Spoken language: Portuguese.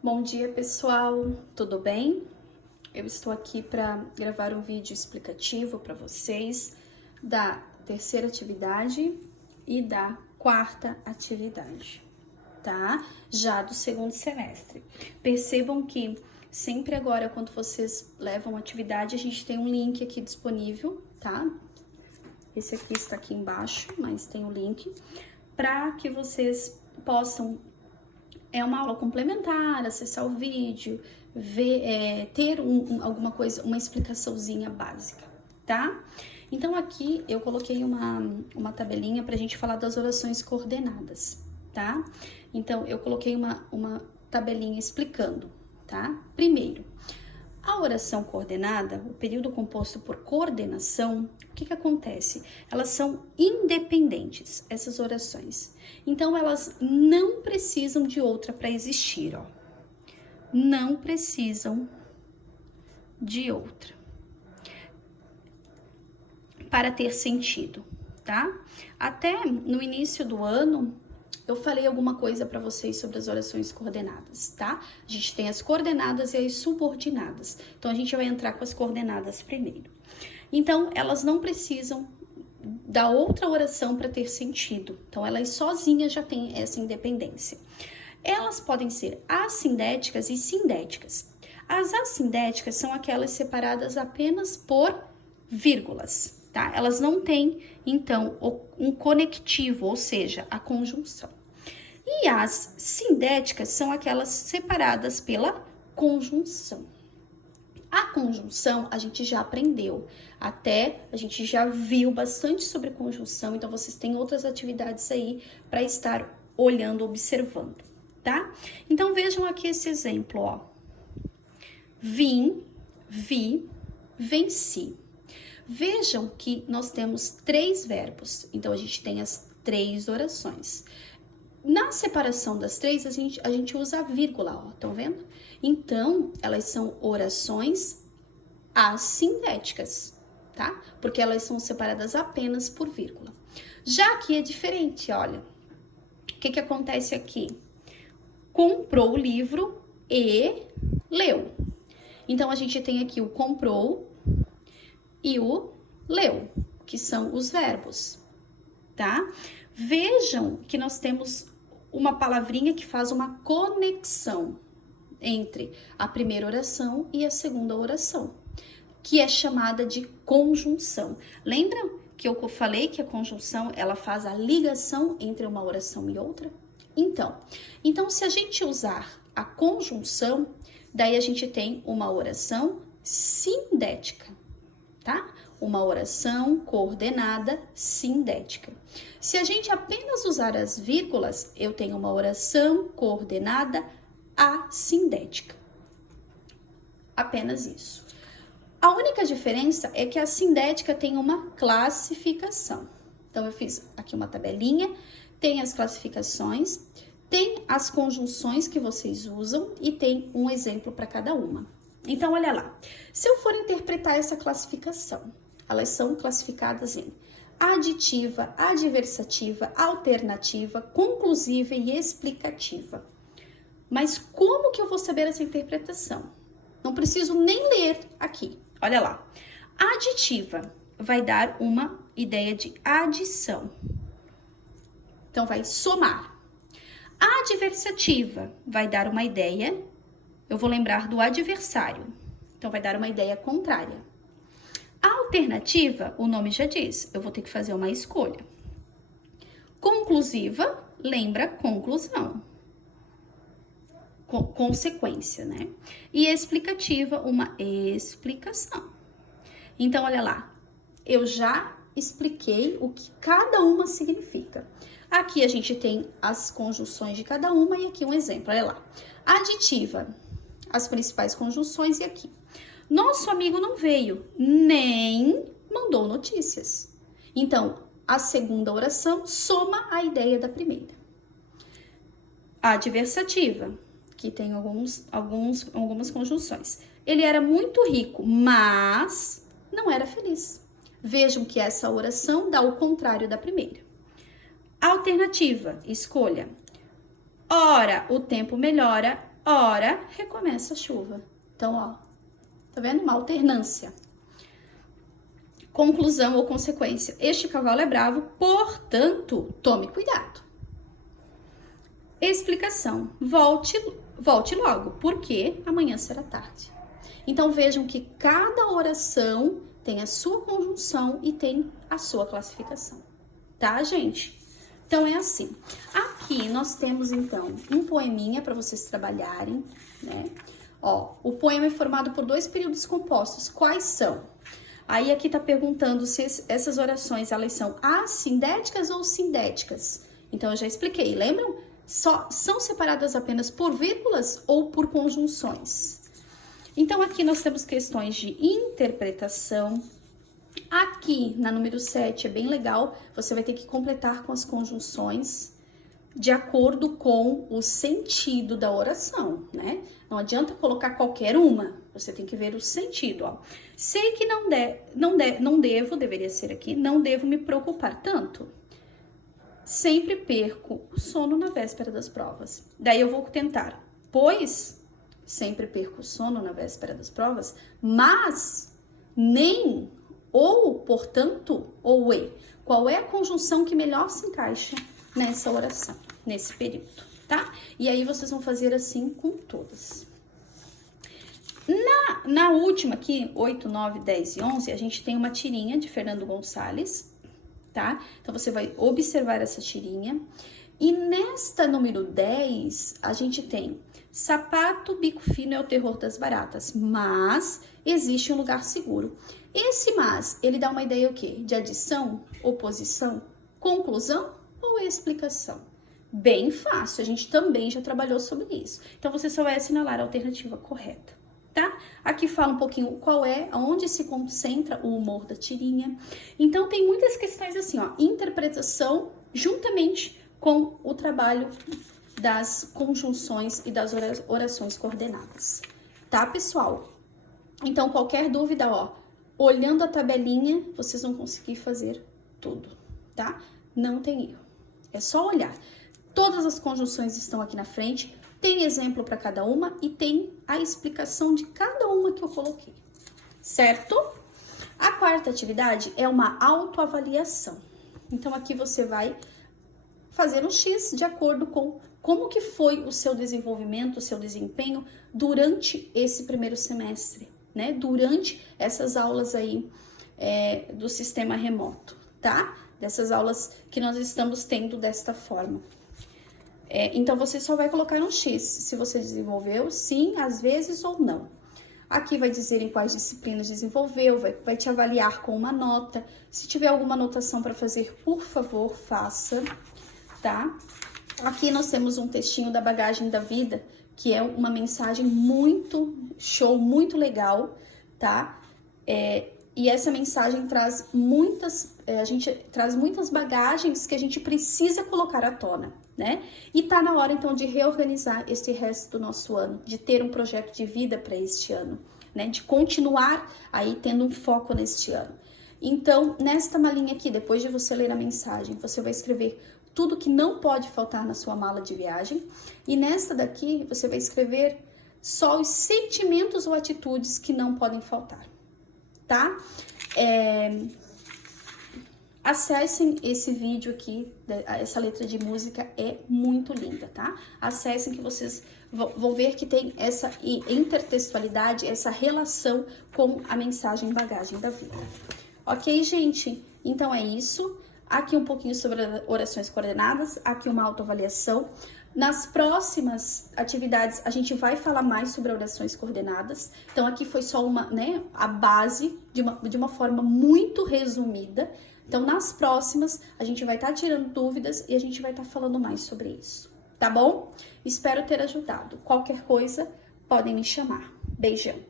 Bom dia, pessoal, tudo bem? Eu estou aqui para gravar um vídeo explicativo para vocês da terceira atividade e da quarta atividade, tá? Já do segundo semestre. Percebam que sempre agora, quando vocês levam atividade, a gente tem um link aqui disponível, tá? Esse aqui está aqui embaixo, mas tem o link para que vocês possam. É uma aula complementar, acessar o vídeo, ver, ter alguma coisa, uma explicaçãozinha básica, tá? Então aqui eu coloquei uma tabelinha pra gente falar das orações coordenadas, tá? Então eu coloquei uma tabelinha explicando, tá? Primeiro, a oração coordenada, o período composto por coordenação, o que acontece? Elas são independentes, essas orações. Então, elas não precisam de outra para existir, ó. Não precisam de outra para ter sentido, tá? Até no início do ano, eu falei alguma coisa para vocês sobre as orações coordenadas, tá? A gente tem as coordenadas e as subordinadas. Então, a gente vai entrar com as coordenadas primeiro. Então, elas não precisam da outra oração para ter sentido. Então, elas sozinhas já têm essa independência. Elas podem ser assindéticas e sindéticas. As assindéticas são aquelas separadas apenas por vírgulas, tá? Elas não têm, então, um conectivo, ou seja, a conjunção. E as sindéticas são aquelas separadas pela conjunção. A conjunção a gente já aprendeu, até a gente já viu bastante sobre conjunção, então vocês têm outras atividades aí para estar olhando, observando, tá? Então vejam aqui esse exemplo, ó. Vim, vi, venci. Vejam que nós temos 3 verbos, então a gente tem as 3 orações. Na separação das 3, a gente usa a vírgula, ó, estão vendo? Então, elas são orações assindéticas, tá? Porque elas são separadas apenas por vírgula. Já aqui é diferente, olha. O que acontece aqui? Comprou o livro e leu. Então, a gente tem aqui o comprou e o leu, que são os verbos, tá? Vejam que nós temos uma palavrinha que faz uma conexão entre a primeira oração e a segunda oração, que é chamada de conjunção. Lembram que eu falei que a conjunção, ela faz a ligação entre uma oração e outra? Então se a gente usar a conjunção, daí a gente tem uma oração sindética, tá? Uma oração coordenada sindética. Se a gente apenas usar as vírgulas, eu tenho uma oração coordenada assindética. Apenas isso. A única diferença é que a sindética tem uma classificação. Então, eu fiz aqui uma tabelinha, tem as classificações, tem as conjunções que vocês usam e tem um exemplo para cada uma. Então, olha lá. Se eu for interpretar essa classificação, elas são classificadas em aditiva, adversativa, alternativa, conclusiva e explicativa. Mas como que eu vou saber essa interpretação? Não preciso nem ler aqui. Olha lá. Aditiva vai dar uma ideia de adição. Então, vai somar. Adversativa vai dar uma ideia, eu vou lembrar do adversário. Então, vai dar uma ideia contrária. A alternativa, o nome já diz, eu vou ter que fazer uma escolha. Conclusiva, lembra conclusão. Consequência, né? E explicativa, uma explicação. Então, olha lá, eu já expliquei o que cada uma significa. Aqui a gente tem as conjunções de cada uma e aqui um exemplo, olha lá. Aditiva, as principais conjunções e aqui. Nosso amigo não veio, nem mandou notícias. Então, a segunda oração soma a ideia da primeira. A adversativa, que tem algumas conjunções. Ele era muito rico, mas não era feliz. Vejam que essa oração dá o contrário da primeira. Alternativa, escolha. Ora, o tempo melhora, ora recomeça a chuva. Então, ó, tá vendo? Uma alternância. Conclusão ou consequência. Este cavalo é bravo, portanto, tome cuidado. Explicação. Volte logo, porque amanhã será tarde. Então, vejam que cada oração tem a sua conjunção e tem a sua classificação. Tá, gente? Então, é assim. Aqui nós temos, então, um poeminha para vocês trabalharem, né? Ó, o poema é formado por 2 períodos compostos. Quais são? Aí aqui tá perguntando se essas orações, elas são assindéticas ou sindéticas. Então, eu já expliquei, lembram? São separadas apenas por vírgulas ou por conjunções. Então, aqui nós temos questões de interpretação. Aqui, na número 7, é bem legal, você vai ter que completar com as conjunções de acordo com o sentido da oração, né? Não adianta colocar qualquer uma, você tem que ver o sentido, ó. Sei que não devo me preocupar tanto. Sempre perco o sono na véspera das provas. Daí eu vou tentar, pois sempre perco o sono na véspera das provas, mas nem, ou, portanto, ou e. Qual é a conjunção que melhor se encaixa nessa oração, nesse período, tá? E aí vocês vão fazer assim com todas. Na última aqui, 8, 9, 10 e 11, a gente tem uma tirinha de Fernando Gonçalves, tá? Então, você vai observar essa tirinha. E nesta número 10, a gente tem sapato, bico fino é o terror das baratas, mas existe um lugar seguro. Esse mas, ele dá uma ideia o quê? De adição, oposição, conclusão ou explicação? Bem fácil, a gente também já trabalhou sobre isso. Então, você só vai assinalar a alternativa correta, tá? Aqui fala um pouquinho onde se concentra o humor da tirinha. Então, tem muitas questões assim, ó, interpretação juntamente com o trabalho das conjunções e das orações coordenadas, tá, pessoal? Então, qualquer dúvida, ó, olhando a tabelinha, vocês vão conseguir fazer tudo, tá? Não tem erro, é só olhar. Todas as conjunções estão aqui na frente, tem exemplo para cada uma e tem a explicação de cada uma que eu coloquei, certo? A quarta atividade é uma autoavaliação. Então, aqui você vai fazer um X de acordo com como que foi o seu desenvolvimento, o seu desempenho durante esse primeiro semestre, né? Durante essas aulas aí do sistema remoto, tá? Dessas aulas que nós estamos tendo desta forma. Então, você só vai colocar um X, se você desenvolveu, sim, às vezes ou não. Aqui vai dizer em quais disciplinas desenvolveu, vai te avaliar com uma nota. Se tiver alguma anotação para fazer, por favor, faça, tá? Aqui nós temos um textinho da Bagagem da Vida, que é uma mensagem muito show, muito legal, tá? E essa mensagem traz a gente traz muitas bagagens que a gente precisa colocar à tona, né? E tá na hora, então, de reorganizar esse resto do nosso ano, de ter um projeto de vida para este ano, né? De continuar aí tendo um foco neste ano. Então, nesta malinha aqui, depois de você ler a mensagem, você vai escrever tudo que não pode faltar na sua mala de viagem. E nesta daqui, você vai escrever só os sentimentos ou atitudes que não podem faltar, tá? Acessem esse vídeo aqui, essa letra de música é muito linda, tá? Acessem que vocês vão ver que tem essa intertextualidade, essa relação com a mensagem Bagagem da Vida. Ok, gente? Então é isso. Aqui um pouquinho sobre orações coordenadas, aqui uma autoavaliação. Nas próximas atividades, a gente vai falar mais sobre orações coordenadas. Então, aqui foi só a base de uma forma muito resumida. Então, nas próximas, a gente vai estar tirando dúvidas e a gente vai estar falando mais sobre isso, tá bom? Espero ter ajudado. Qualquer coisa, podem me chamar. Beijão!